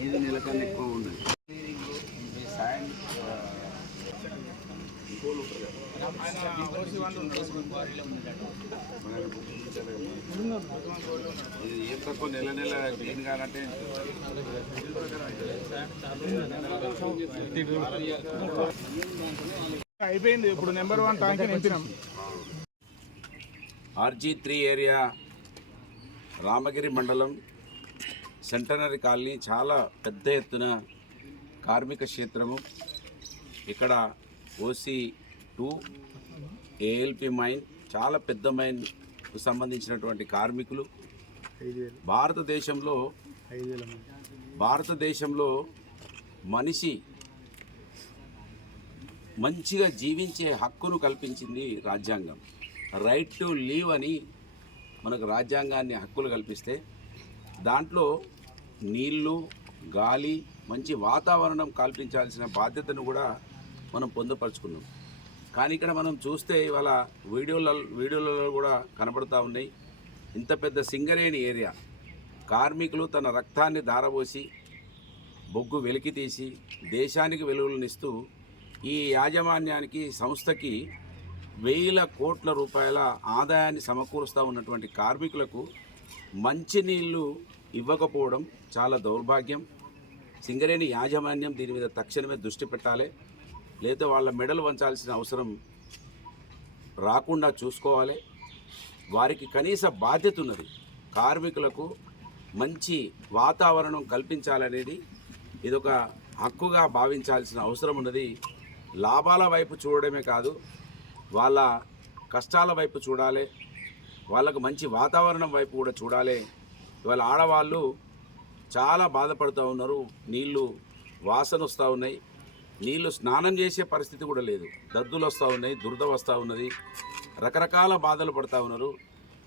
ఏది నెల నెల క్లీన్ కాదంటే అయిపోయింది ఇప్పుడు నెంబర్ వన్ ట్యాంక్ నింపినాం. ఆర్జీ త్రీ ఏరియా రామగిరి మండలం సెంటనరీ కాలనీ చాలా పెద్ద ఎత్తున కార్మిక క్షేత్రము. ఇక్కడ ఓసీ టూ ఏఎల్పి మైన్ చాలా పెద్ద మైన్కు సంబంధించినటువంటి కార్మికులు. భారతదేశంలో భారతదేశంలో మనిషి మంచిగా జీవించే హక్కును కల్పించింది రాజ్యాంగం. రైట్ టు లీవ్ అని మనకు రాజ్యాంగాన్ని హక్కులు కల్పిస్తే దాంట్లో నీళ్ళు గాలి మంచి వాతావరణం కల్పించాల్సిన బాధ్యతను కూడా మనం పొందుపరుచుకున్నాం. కానీ ఇక్కడ మనం చూస్తే ఇవాళ వీడియోల వీడియోలలో కూడా కనబడుతూ ఉన్నాయి. ఇంత పెద్ద సింగరేణి ఏరియా. కార్మికులు తన రక్తాన్ని ధారబోసి బొగ్గు వెలికి తీసి దేశానికి వెలుగులనిస్తూ ఈ యాజమాన్యానికి సంస్థకి వేల కోట్ల రూపాయల ఆదాయాన్ని సమకూరుస్తూ ఉన్నటువంటి కార్మికులకు మంచినీళ్ళు ఇవ్వకపోవడం చాలా దౌర్భాగ్యం. సింగరేణి యాజమాన్యం దీని మీద తక్షణమే దృష్టి పెట్టాలి. లేదా వాళ్ళ మెడలు వంచాల్సిన అవసరం రాకుండా చూసుకోవాలి. వారికి కనీస బాధ్యత ఉన్నది కార్మికులకు మంచి వాతావరణం కల్పించాలనేది. ఇదొక హక్కుగా భావించాల్సిన అవసరం ఉన్నది. లాభాల వైపు చూడడమే కాదు వాళ్ళ కష్టాల వైపు చూడాలి వాళ్ళకు మంచి వాతావరణం వైపు కూడా చూడాలి. ఇవాళ ఆడవాళ్ళు చాలా బాధపడుతూ ఉన్నారు. నీళ్ళు వాసన వస్తూ ఉన్నాయి. నీళ్ళు స్నానం చేసే పరిస్థితి కూడా లేదు. దద్దులు వస్తూ ఉన్నాయి దురద వస్తూ ఉన్నది. రకరకాల బాధలు పడుతూ ఉన్నారు.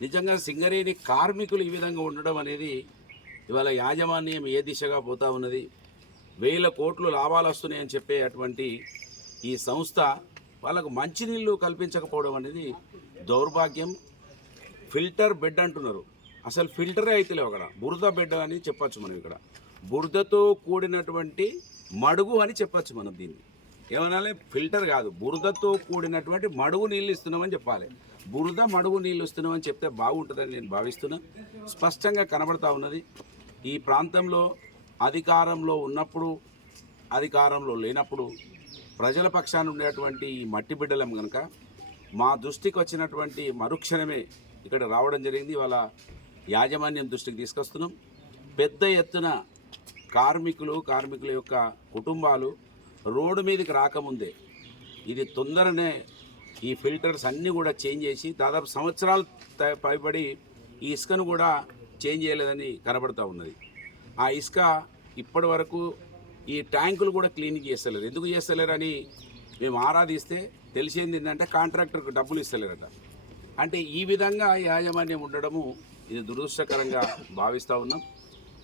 నిజంగా సింగరేణి కార్మికులు ఈ విధంగా ఉండడం అనేది ఇవాళ యాజమాన్యం ఏ దిశగా పోతూ ఉన్నది? వేల కోట్లు లాభాలు వస్తున్నాయని చెప్పే అటువంటి ఈ సంస్థ వాళ్ళకు మంచినీళ్ళు కల్పించకపోవడం అనేది దౌర్భాగ్యం. ఫిల్టర్ బెడ్ అంటున్నారు. అసలు ఫిల్టరే అయితలేవు అక్కడ. బురద బెడ్ అని చెప్పచ్చు మనం ఇక్కడ. బురదతో కూడినటువంటి మడుగు అని చెప్పచ్చు మనం దీన్ని. ఏమనాలి? ఫిల్టర్ కాదు. బురదతో కూడినటువంటి మడుగు నీళ్ళు ఇస్తున్నామని చెప్పాలి. బురద మడుగు నీళ్ళు ఇస్తున్నామని చెప్తే బాగుంటుందని నేను భావిస్తున్నా. స్పష్టంగా కనబడతా ఉన్నది. ఈ ప్రాంతంలో అధికారంలో ఉన్నప్పుడు అధికారంలో లేనప్పుడు ప్రజల పక్షాన ఉండేటువంటి ఈ మట్టి బిడ్డలం కనుక మా దృష్టికి వచ్చినటువంటి మరుక్షణమే ఇక్కడ రావడం జరిగింది. వాళ్ళ యాజమాన్యం దృష్టికి తీసుకొస్తున్నాం. పెద్ద ఎత్తున కార్మికులు కార్మికుల యొక్క కుటుంబాలు రోడ్డు మీదకి రాకముందే ఇది తొందరనే ఈ ఫిల్టర్స్ అన్నీ కూడా చేంజ్ చేసి దాదాపు సంవత్సరాలు పైబడి ఈ ఇసుకను కూడా చేంజ్ చేయలేదని కనబడుతూ ఉన్నది. ఆ ఇసుక ఇప్పటి వరకు ఈ ట్యాంకులు కూడా క్లీనింగ్ చేస్తలేరు. ఎందుకు చేస్తలేరని మేము ఆరాధిస్తే తెలిసింది ఏంటంటే కాంట్రాక్టర్కు డబ్బులు ఇస్తలేరట. అంటే ఈ విధంగా యాజమాన్యం ఉండడము ఇది దురదృష్టకరంగా భావిస్తూ ఉన్నాం.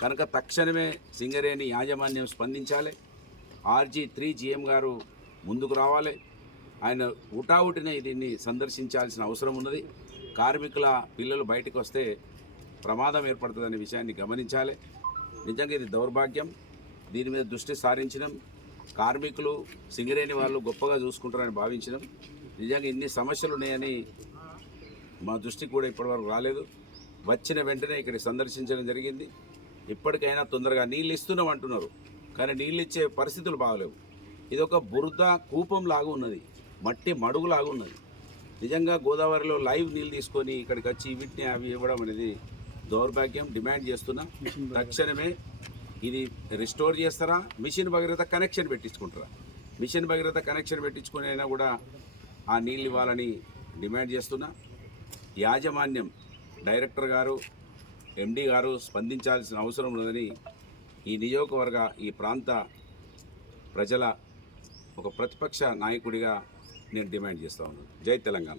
కనుక తక్షణమే సింగరేణి యాజమాన్యం స్పందించాలి. ఆర్జీ త్రీ జిఎం గారు ముందుకు రావాలి. ఆయన ఉటావుటిన దీన్ని సందర్శించాల్సిన అవసరం ఉన్నది. కార్మికుల పిల్లలు బయటకు వస్తే ప్రమాదం ఏర్పడుతుందనే విషయాన్ని గమనించాలి. నిజంగా ఇది దౌర్భాగ్యం. దీని మీద దృష్టి సారించడం కార్మికులు సింగరేణి వాళ్ళు గొప్పగా చూసుకుంటారని భావించడం నిజంగా ఇన్ని సమస్యలు ఉన్నాయని మా దృష్టికి కూడా ఇప్పటివరకు రాలేదు. వచ్చిన వెంటనే ఇక్కడ సందర్శించడం జరిగింది. ఇప్పటికైనా తొందరగా నీళ్ళు ఇస్తున్నాం అంటున్నారు. కానీ నీళ్ళు ఇచ్చే పరిస్థితులు బాగలేవు. ఇది ఒక బురద కూపం లాగా ఉన్నది. మట్టి మడుగు లాగా ఉన్నది. నిజంగా గోదావరిలో లైవ్ నీళ్ళు తీసుకొని ఇక్కడికి వచ్చి వీటిని అవి ఇవ్వడం అనేది దౌర్భాగ్యం. డిమాండ్ చేస్తున్నా. తక్షణమే ఇది రిస్టోర్ చేస్తారా? మిషన్ భగీరథ కనెక్షన్ పెట్టించుకుంటారా? మిషన్ భగీరథ కనెక్షన్ పెట్టించుకుని అయినా కూడా ఆ నీళ్ళు ఇవ్వాలని డిమాండ్ చేస్తున్నా. యాజమాన్యం డైరెక్టర్ గారు ఎండి గారు స్పందించాల్సిన అవసరం ఉందని ఈ నియోజకవర్గ ఈ ప్రాంత ప్రజల ఒక ప్రతిపక్ష నాయకుడిగా నేను డిమాండ్ చేస్తా ఉన్నాను. జై తెలంగాణ.